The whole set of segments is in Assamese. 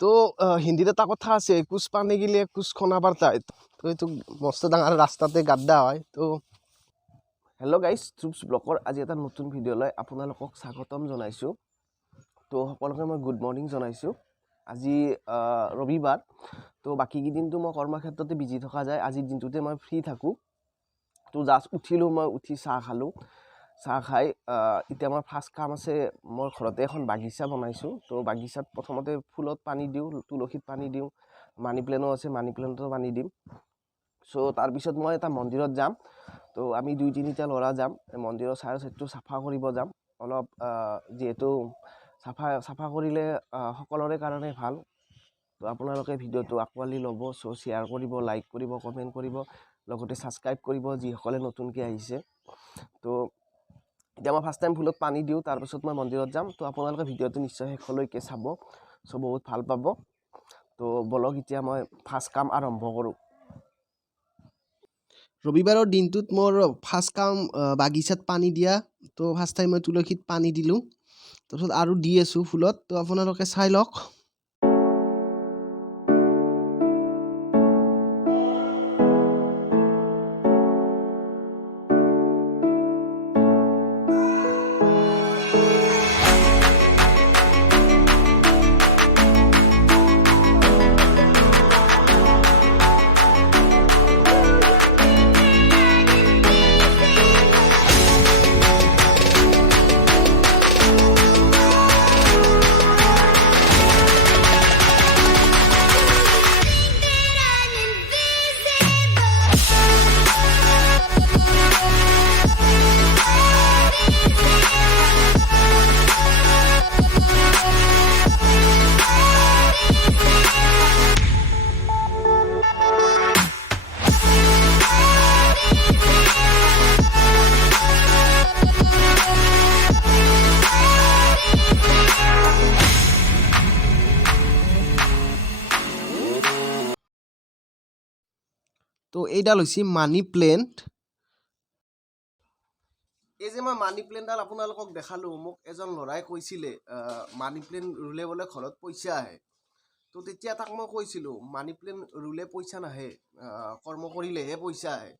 তো হিন্দীত এটা কথা আছে কুছ পানে গিলে কুছ খনা পারতা তো এইটো মস্ত ডাঙৰ ৰাস্তাতে গাড্ডা হয় তো হেল্ল' গাইজ ধ্ৰুপছ ব্লগৰ আজি এটা নতুন ভিডিঅ'লৈ আপোনালোকক স্বাগতম জনাইছোঁ তো সকলোকে মই গুড মৰ্ণিং জনাইছোঁ আজি ৰবিবাৰ তো বাকী কেইদিনটো মই কৰ্মক্ষেত্ৰতে বিজি থকা যায় আজিৰ দিনটোতে মই ফ্ৰী থাকোঁ তো জাষ্ট উঠিলোঁ মই উঠি চাহ খালোঁ চাহ খাই এতিয়া আমাৰ ফাৰ্ষ্ট কাম আছে মই ঘৰতে এখন বাগিচা বনাইছোঁ তো বাগিচাত প্ৰথমতে ফুলত পানী দিওঁ তুলসীত পানী দিওঁ মানি প্লেনো আছে মানি প্লেনতো পানী দিম চ' তাৰপিছত মই এটা মন্দিৰত যাম তো আমি 2-3টা ল'ৰা যাম মন্দিৰৰ চাইডটো চাফা কৰিব যাম অলপ যিহেতু চাফা কৰিলে সকলোৰে কাৰণে ভাল তো আপোনালোকে ভিডিঅ'টো আঁকোৱালি ল'ব চ' শ্বেয়াৰ কৰিব লাইক কৰিব কমেণ্ট কৰিব লগতে ছাবস্ক্ৰাইব কৰিব যিসকলে নতুনকৈ আহিছে তো এতিয়া মই ফাৰ্ষ্ট টাইম ফুলত পানী দিওঁ তাৰপিছত মই মন্দিৰত যাম তো আপোনালোকে ভিডিঅ'টো নিশ্চয় শেষলৈকে চাব চ' বহুত ভাল পাব তো বলক এতিয়া মই ফাৰ্ষ্ট কাম আৰম্ভ কৰোঁ ৰবিবাৰৰ দিনটোত মোৰ ফাৰ্ষ্ট কাম বাগিচাত পানী দিয়া তো ফাৰ্ষ্ট টাইম মই তুলসীত পানী দিলোঁ তাৰপিছত আৰু দি আছোঁ ফুলত তো আপোনালোকে চাই লওক তো এইডাল হৈছে মানি প্লেণ্ট এই যে মই মানি প্লেণ্টডাল আপোনালোকক দেখালোঁ মোক এজন ল'ৰাই কৈছিলে মানি প্লেণ্ট ৰুলে বোলে ঘৰত পইচা আহে তো তেতিয়া তাক মই কৈছিলোঁ মানি প্লেণ্ট ৰুলে পইচা নাহে কৰ্ম কৰিলেহে পইচা আহে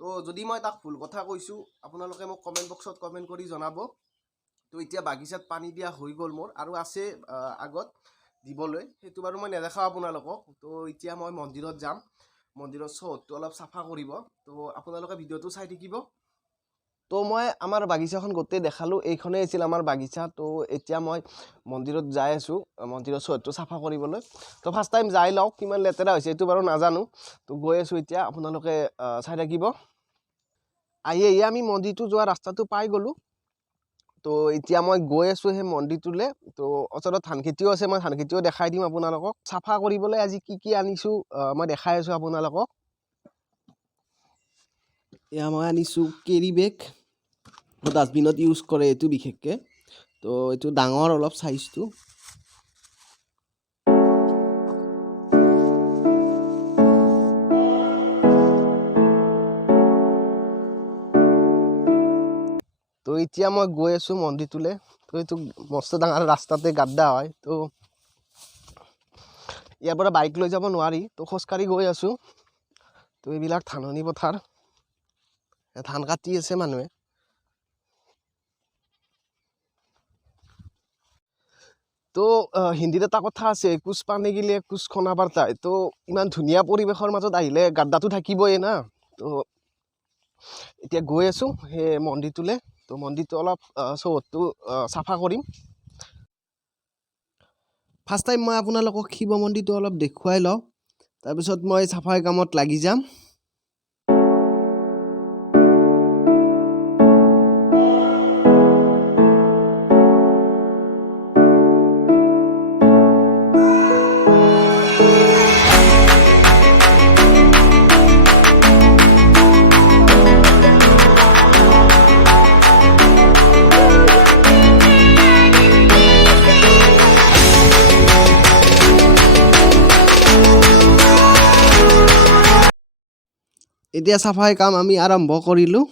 তো যদি মই তাক ভুল কথা কৈছোঁ আপোনালোকে মোক কমেণ্ট বক্সত কমেণ্ট কৰি জনাব তো এতিয়া বাগিচাত পানী দিয়া হৈ গ'ল মোৰ আৰু আছে আগত দিবলৈ সেইটো বাৰু মই নেদেখাওঁ আপোনালোকক তো এতিয়া মই মন্দিৰত যাম মন্দিৰৰ চৌহদটো অলপ চাফা কৰিব তো আপোনালোকে ভিডিঅ'টো চাই থাকিব তো মই আমাৰ বাগিচাখন গোটেই দেখালোঁ এইখনেই আছিল আমাৰ বাগিচা তো এতিয়া মই মন্দিৰত যাই আছোঁ মন্দিৰৰ চৌহদটো চাফা কৰিবলৈ তো ফাৰ্ষ্ট টাইম যাই লওঁ কিমান লেতেৰা হৈছে এইটো বাৰু নাজানো তো গৈ আছোঁ এতিয়া আপোনালোকে চাই থাকিব আহি আমি মন্দিৰটো যোৱা ৰাস্তাটো পাই গ'লোঁ তো এতিয়া মই গৈ আছোঁ সেই মন্দিৰটোলৈ তো ওচৰত ধান খেতিও আছে মই ধান খেতিও দেখাই দিম আপোনালোকক চাফা কৰিবলৈ আজি কি আনিছোঁ মই দেখাই আছোঁ আপোনালোকক এয়া মই আনিছোঁ কেৰি বেগ ডাষ্টবিনত ইউজ কৰে এইটো বিশেষকৈ তো এইটো ডাঙৰ অলপ চাইজটো তো এতিয়া মই গৈ আছোঁ মন্দিৰটোলৈ তো এইটো মস্ত ডাঙৰ ৰাস্তাতে গাড্ডা হয় তো ইয়াৰ পৰা বাইক লৈ যাব নোৱাৰি তো খোজকাঢ়ি গৈ আছোঁ তো এইবিলাক ধাননি পথাৰ ধান কাটি আছে মানুহে তো হিন্দীত এটা কথা আছে কুছ পানে গিলে কুছ খনা পাৰতা তো ইমান ধুনীয়া পৰিৱেশৰ মাজত আহিলে গাড্ডাটো থাকিবই না তো এতিয়া গৈ আছোঁ সেই মন্দিৰটোলৈ তো মন্দিৰটো অলপ চৌহদটো চাফা কৰিম ফাৰ্ষ্ট টাইম মই আপোনালোকক শিৱ মন্দিৰটো অলপ দেখুৱাই লওঁ তাৰপিছত মই চাফাই কামত লাগি যাম এতিয়া চাফাই কাম আমি আৰম্ভ কৰিলোঁ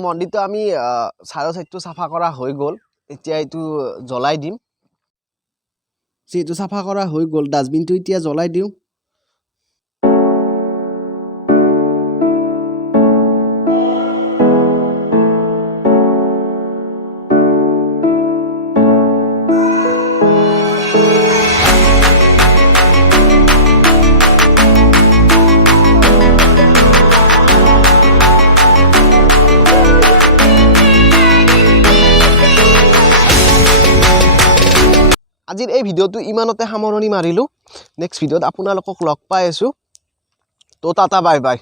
মন্দিৰটো আমি চাৰো সাইডটো সাফা কৰা হৈ গ'ল এতিয়া এইটো জ্বলাই দিম যেটো সাফা কৰা হৈ গ'ল ডাস্টবিনটো এতিয়া জ্বলাই দিও আজিৰ এই ভিডিওটো ইমানতে সামৰণি মাৰিলো নেক্সট ভিডিওত আপোনালোকক লগ পাই আছো তো টাটা বাই বাই